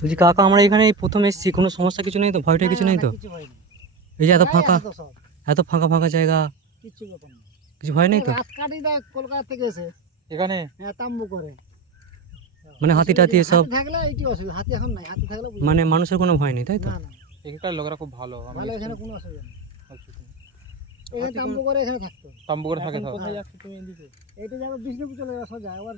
বলছি কাকা আমরা এখানে এই প্রথম এসেছি, কোনো সমস্যা কিছু নেই তো, ভয়টা কিছু নেই তো? কিছু হয়নি। এই যে এত প্রায় ফাঁকা, আছে তো সব, এত ফাঁকা ফাঁকা জায়গা, কিচ্ছু ব্যাপার না। কিছু ভয় নেই তো? রাত কাটি দেয় কলকাতা থেকে এসে এখানে হ্যাঁ তাম্বু করে। মানে হাতি টাতি এসব, হাতি থাকলে এইটি অসুবিধা, হাতি এখন নাই, হাতি থাকলে বুঝতে মানে পারবো। মানুষের কোনো ভয় নেই তাই তো? না না এখানকার লোকেরা খুব ভালো। ভালো, এখানে কোনো অসুবিধা নেই। আচ্ছা, এখানে তাম্বু করে এখানে থাকতো। তাম্বু করে থাকে সব। কোথায় যাচ্ছ তুমি এদিকে? এইটা যাবে বিষ্ণুপুর চলে যাবে সোজা, আবার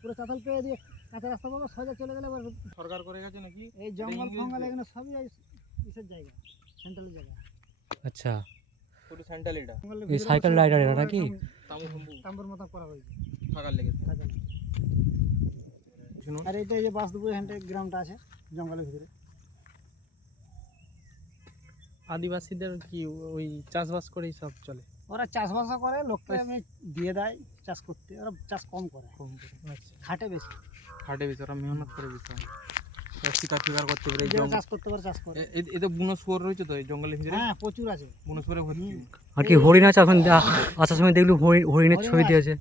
পুরো চাতাল পেয়ে দিয়ে কাঁচা রাস্তা পাবো, সোজা চলে গেলে আবার সরকার করে গেছে নাকি? এই জঙ্গল ফঙ্গল এখানে সবই ইসের জায়গা, সেন্ট্রালের জায়গা। আচ্ছা, পুরো সেন্ট্রাল এটা জঙ্গলের এই ভিতরে সাইকেল বসে রাইডার এরা নাকি? তাম্বু ফাম্বু তাম্বুর মতো করা হয়েছে থাকার লেগেছে। থাকার। শুনুন, আর এইটা এই যে বাসদুপুর এখানটা গ্রামটা আছে জঙ্গলের ভিতরে। আদিবাসীদের কি ওই চাষবাস করেই সব চলে? ওরা চাষবাস করে, লোককে এমনি দিয়ে দেয় চাষ করতে, ওরা চাষ কম করে, কম করে। আচ্ছা, খাটে বেশি। খাটে বেশি, ওরা মেহনত করে বেশি। ওরা শিকার ফিকার করতে পারে। এই যে জঙ্গল চাষ করতে পারে চাষ করে। এতে বুনো শুয়োর রয়েছে তো এই জঙ্গলের ভিতরে, হ্যাঁ প্রচুর আছে। বুনো শুয়োরে ভর্তি। আর কি হরিণ আছে? এখন আসার সময় দেখলু হরিণের ছবি দিয়েছে।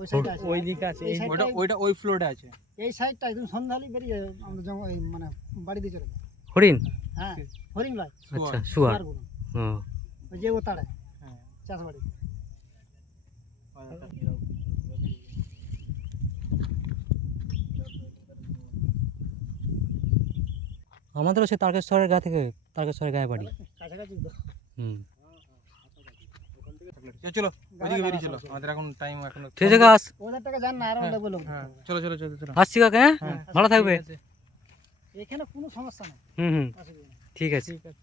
ওই সাইডে আছে, ওই দিকে আছে। এই এই সাইডটাই- ওইটা ওই ফ্লোরে আছে। এই সাইডটা একদম সন্ধ্যালি বেরিয়ে যাবে আমাদের জঙ্গল, এই মানে বাড়ি দিয়ে চলে যায়। হরিণ? হ্যাঁ হরিণ লয়, আচ্ছা, শুয়ার। শুয়ারগুলো। ও, ওই যে ও তাড়ায় হ্যাঁ, চাষ বাড়ি। আমাদেরও সে তারকেশ্বরের গা থেকে, তারকেশ্বরের গায়ে বাড়ি। কাছাকাছি তো। হুম, চলো ওইদিকে বেরিয়ে চলো, আমাদের এখন টাইম এখন। ঠিক আছে কাকা, ওদের টাকা জান না, আর আমরা বলবো। হ্যাঁ, চলো চলো চলো চলো। আসছি কাকা, হ্যাঁ হ্যাঁ, ভালো থাকবে। ঠিক আছে, এখানে কোনো সমস্যা নেই, হুম হুম, অসুবিধা নেই। ঠিক আছে। ঠিক আছে।